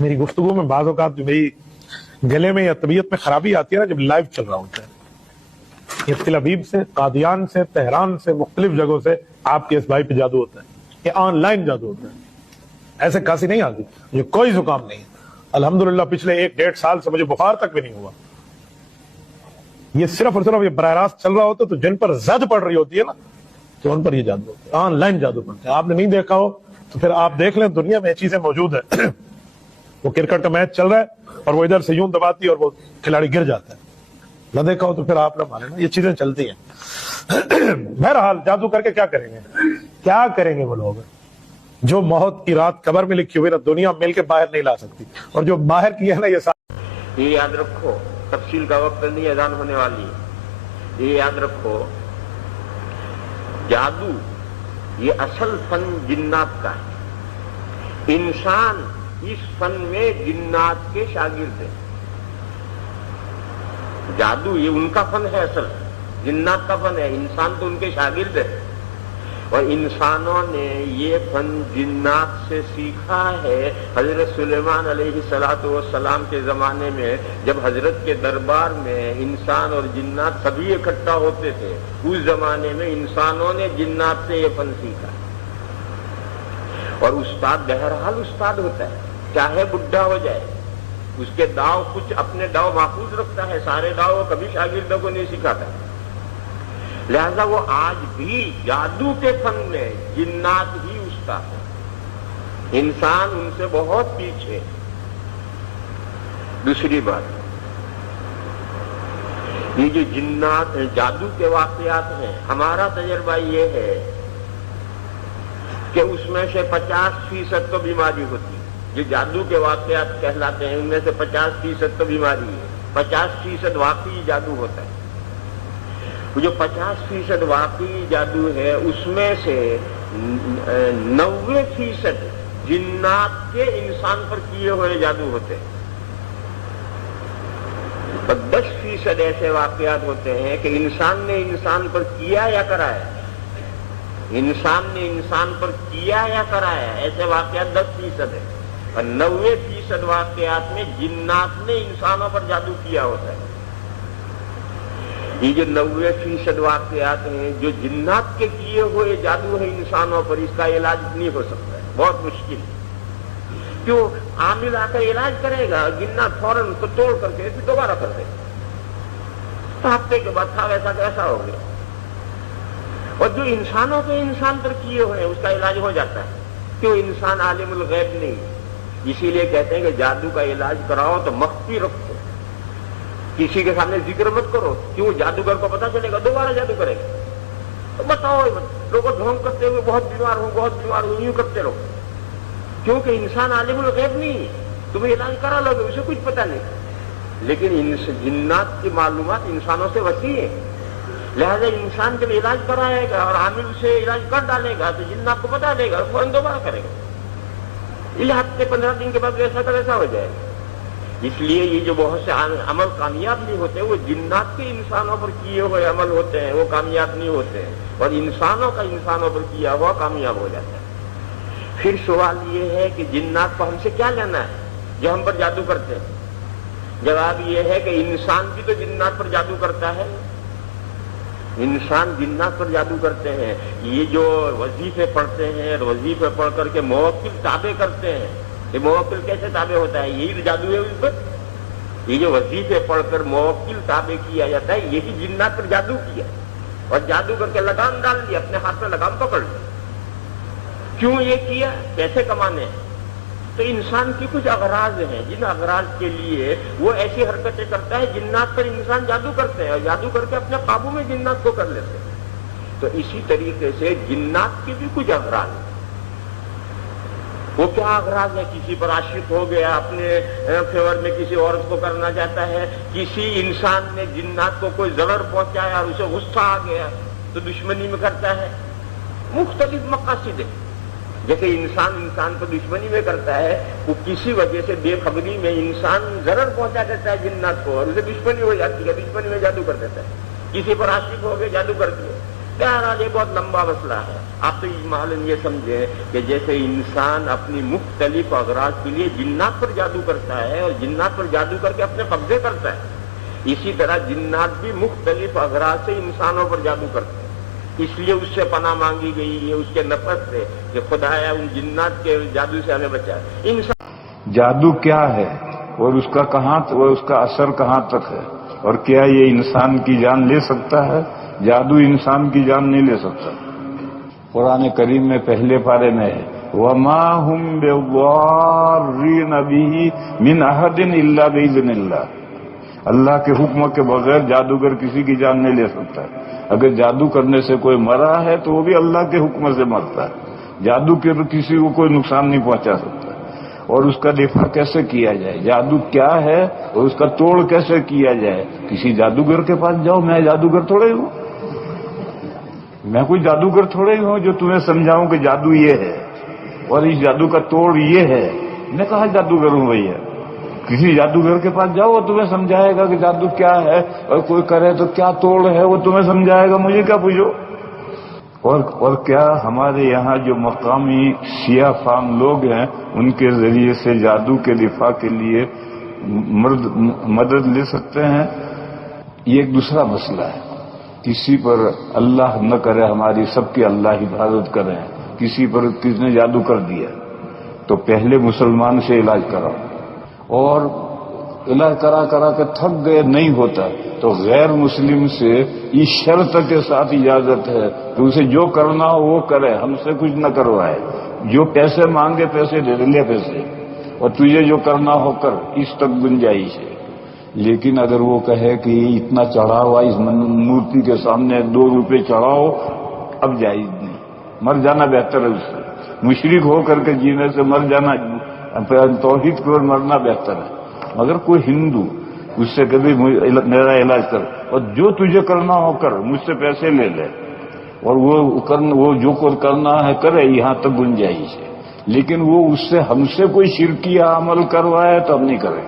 میری گفتگو میں بعض اوقات جو میری گلے میں یا طبیعت میں خرابی آتی ہے نا، جب لائیو چل رہا ہوتا ہے، یہ تل ابیب سے، قادیان سے، تہران سے، مختلف جگہوں سے آپ کے اس بھائی پہ جادو ہوتا ہے، یہ آن لائن جادو ہوتا ہے، ایسے کھانسی نہیں آتی، مجھے کوئی زکام نہیں، الحمدللہ پچھلے 1-1.5 سال سے مجھے بخار تک بھی نہیں ہوا۔ یہ صرف اور صرف یہ براہ راست چل رہا ہوتا ہے، تو جن پر زد پڑ رہی ہوتی ہے نا، تو ان پر یہ جادو ہوتا ہے، آن لائن جادو پڑتے ہیں۔ آپ نے نہیں دیکھا ہو تو پھر آپ دیکھ لیں، دنیا میں یہ چیزیں موجود ہیں۔ وہ کرکٹ کا میچ چل رہا ہے اور وہ ادھر سے یوں دباتی ہے اور وہ کھلاڑی گر جاتا ہے، نہ دیکھا ہو تو پھر آپ نہ مانیں نا، یہ چیزیں چلتی ہیں۔ بہرحال جادو کر کے کیا کریں گے؟ کیا کریں گے وہ لوگ جو موت کی رات قبر میں لکھی ہوئی نا، دنیا مل کے باہر نہیں لا سکتی، اور جو باہر کی ہے نا، یہ یاد رکھو، تفصیل کا وقت نہیں، اذان ہونے والی ہے۔ یہ یاد رکھو، جادو یہ اصل فن جنات کا ہے، انسان اس فن میں جنات کے شاگرد ہے۔ جادو یہ ان کا فن ہے، اصل جنات کا فن ہے، انسان تو ان کے شاگرد ہے، اور انسانوں نے یہ فن جنات سے سیکھا ہے۔ حضرت سلیمان علیہ السلام کے زمانے میں جب حضرت کے دربار میں انسان اور جنات سبھی اکٹھا ہوتے تھے، اس زمانے میں انسانوں نے جنات سے یہ فن سیکھا، اور استاد بہرحال استاد ہوتا ہے، چاہے بڈھا ہو جائے، اس کے داؤ کچھ اپنے داؤ محفوظ رکھتا ہے، سارے داؤ وہ کبھی شاگردوں کو نہیں سکھاتا، لہذا وہ آج بھی جادو کے فن میں جنات ہی استاد ہے، انسان ان سے بہت پیچھے۔ دوسری بات، یہ جو جنات جادو کے واقعات ہیں، ہمارا تجربہ یہ ہے کہ اس میں سے 50% تو بیماری ہوتی ہے۔ جو جادو کے واقعات کہلاتے ہیں ان میں سے 50% تو بیماری ہے، 50% واقعی جادو ہوتا ہے۔ جو 50% واقعی جادو ہے اس میں سے 90% جنات کے انسان پر کیے ہوئے جادو ہوتے ہیں، اور 10% ایسے واقعات ہوتے ہیں کہ انسان نے انسان پر کیا یا کرایا، انسان نے انسان پر کیا یا کرایا، ایسے واقعات 10% ہیں، اور 90% واقعات میں جنات نے انسانوں پر جادو کیا ہوتا ہے۔ یہ جو 90% واقعات ہیں جو جنات کے کیے ہوئے جادو ہیں انسانوں پر، اس کا علاج نہیں ہو سکتا ہے، بہت مشکل ہے۔ کیوں؟ عامل آ کر علاج کرے گا، جنات فوراً اس کو توڑ کر کے پھر دوبارہ کر دے گا، تو ہفتے کے بعد تھا ویسا کیسا ہو گیا۔ اور جو انسانوں کے انسان پر کیے ہوئے ہیں اس کا علاج ہو جاتا ہے، کیوں؟ انسان عالم الغیب نہیں، اسی لیے کہتے ہیں کہ جادو کا علاج کراؤ تو مخفی رکھو، کسی کے سامنے ذکر مت کرو، کیوں؟ جادوگر کو پتا چلے گا دوبارہ جادو کرے گا، تو بتاؤ لوگوں ڈھونگ کرتے ہوئے بہت بیمار ہوں یوں کرتے رہو، کیونکہ انسان عالم الغیب نہیں ہے، تمہیں علاج کرا لو گے، اسے کچھ پتا نہیں، لیکن جنات کی معلومات انسانوں سے وسیع ہے، لہذا انسان جب علاج کرائے گا اور عامل سے علاج کر ڈالے گا تو جنات کو بتا دے گا، فوراً دوبارہ کرے گا، یہ ہفتے 15 دن کے بعد ویسا کا ویسا ہو جائے گا۔ اس لیے یہ جو بہت سے عمل کامیاب نہیں ہوتے وہ جنات کے انسانوں پر کیے ہوئے عمل ہوتے ہیں، وہ کامیاب نہیں ہوتے ہیں، اور انسانوں کا انسانوں پر کیا ہوا کامیاب ہو جاتا ہے۔ پھر سوال یہ ہے کہ جنات کو ہم سے کیا لینا ہے جو ہم پر جادو کرتے ہیں؟ جواب یہ ہے کہ انسان بھی تو جنات پر جادو کرتا ہے، انسان جنات پر جادو کرتے ہیں۔ یہ جو وظیفے پڑھتے ہیں، وظیفے پڑھ کر کے موکل تابع کرتے ہیں، یہ موکل کیسے تابع ہوتا ہے؟ یہی جادو ہے اس پر، یہ جو وظیفے پڑھ کر موکل تابع کیا جاتا ہے یہی جنات پر جادو کیا، اور جادو کر کے لگام ڈال دیا، اپنے ہاتھ میں لگام پکڑ لی۔ کیوں یہ کیا؟ پیسے کمانے ہیں۔ تو انسان کی کچھ اغراض ہیں جن اغراض کے لیے وہ ایسی حرکتیں کرتا ہے، جنات پر انسان جادو کرتے ہیں اور جادو کر کے اپنے قابو میں جنات کو کر لیتے ہیں۔ تو اسی طریقے سے جنات کے بھی کچھ اغراض ہیں۔ وہ کیا اغراض ہے؟ کسی پر عاشق ہو گیا، اپنے فیور میں کسی عورت کو کرنا چاہتا ہے، کسی انسان نے جنات کو کوئی ضرر پہنچایا اور اسے غصہ آ گیا تو دشمنی میں کرتا ہے، مختلف مقاصد ہیں۔ جیسے انسان کو دشمنی میں کرتا ہے، وہ کسی وجہ سے بے خبری میں انسان ضرر پہنچا دیتا ہے جنات کو اور اسے دشمنی ہو جاتی ہے، دشمنی میں جادو کر دیتا ہے۔ کسی پر عاشق ہو گئے، جادو کر دیا، بہرحال یہ بہت لمبا مسئلہ ہے. آپ تو اجمالاً یہ سمجھیں کہ جیسے انسان اپنی مختلف اغراض کے لیے جنات پر جادو کرتا ہے اور جنات پر جادو کر کے اپنے قبضے کرتا ہے، اسی طرح جنات بھی مختلف اغراض سے انسانوں پر جادو کرتے ہیں. اس لیے اس سے پناہ مانگی گئی ہے، اس کے نفرت سے، کہ خدایا ان جنات کے جادو سے ہمیں بچا. انسان جادو کیا ہے اور اس کا اس کا اثر کہاں تک ہے، اور کیا یہ انسان کی جان لے سکتا ہے؟ جادو انسان کی جان نہیں لے سکتا. قرآن کریم میں پہلے پارے میں ہے وَمَا هُمْ بِضَارِّينَ بِهِ مِنْ أَحَدٍ إِلَّا بِإِذْنِ اللَّهِ. اللہ کے حکم کے بغیر جادوگر کسی کی جان نہیں لے سکتا. اگر جادو کرنے سے کوئی مرا ہے تو وہ بھی اللہ کے حکم سے مرتا ہے. جادو کے کسی کو کوئی نقصان نہیں پہنچا سکتا. اور اس کا دفاع کیسے کیا جائے، جادو کیا ہے اور اس کا توڑ کیسے کیا جائے. کسی جادوگر کے پاس جاؤ، میں جادوگر تھوڑے ہوں، میں کوئی جادوگر تھوڑے ہی ہوں جو تمہیں سمجھاؤں کہ جادو یہ ہے اور اس جادو کا توڑ یہ ہے. میں کہاں جادوگر ہوں بھیا؟ کسی جادوگر کے پاس جاؤ، وہ تمہیں سمجھائے گا کہ جادو کیا ہے، اور کوئی کرے تو کیا توڑ ہے وہ تمہیں سمجھائے گا. مجھے کیا پوچھو. اور کیا ہمارے یہاں جو مقامی سیاہ فام لوگ ہیں ان کے ذریعے سے جادو کے دفاع کے لیے مدد لے سکتے ہیں؟ یہ ایک دوسرا مسئلہ ہے. کسی پر اللہ نہ کرے، ہماری سب کی اللہ حفاظت کریں، کسی پر کس نے جادو کر دیا تو پہلے مسلمان سے علاج کراؤ، اور علاج کرا کے تھک گئے نہیں ہوتا تو غیر مسلم سے اس شرط کے ساتھ اجازت ہے کہ اسے جو کرنا ہو وہ کرے، ہم سے کچھ نہ کروائے. جو پیسے مانگے پیسے دے لے پیسے، اور تجھے جو کرنا ہو کر، اس تک گنجائش ہے. لیکن اگر وہ کہے کہ اتنا چڑھاوا اس مورتی کے سامنے 2 روپے چڑھاؤ، اب جائز نہیں. مر جانا بہتر ہے. اس سے مشرک ہو کر کے جینے سے مر جانا، توحید پر مرنا بہتر ہے. مگر کوئی ہندو اس سے کبھی میرا علاج کر، اور جو تجھے کرنا ہو کر، مجھ سے پیسے لے لے، اور وہ جو کچھ کرنا ہے کرے، یہاں تک گنجائش ہے. لیکن وہ اس سے ہم سے کوئی شرکیہ عمل کروائے تو ہم نہیں کریں.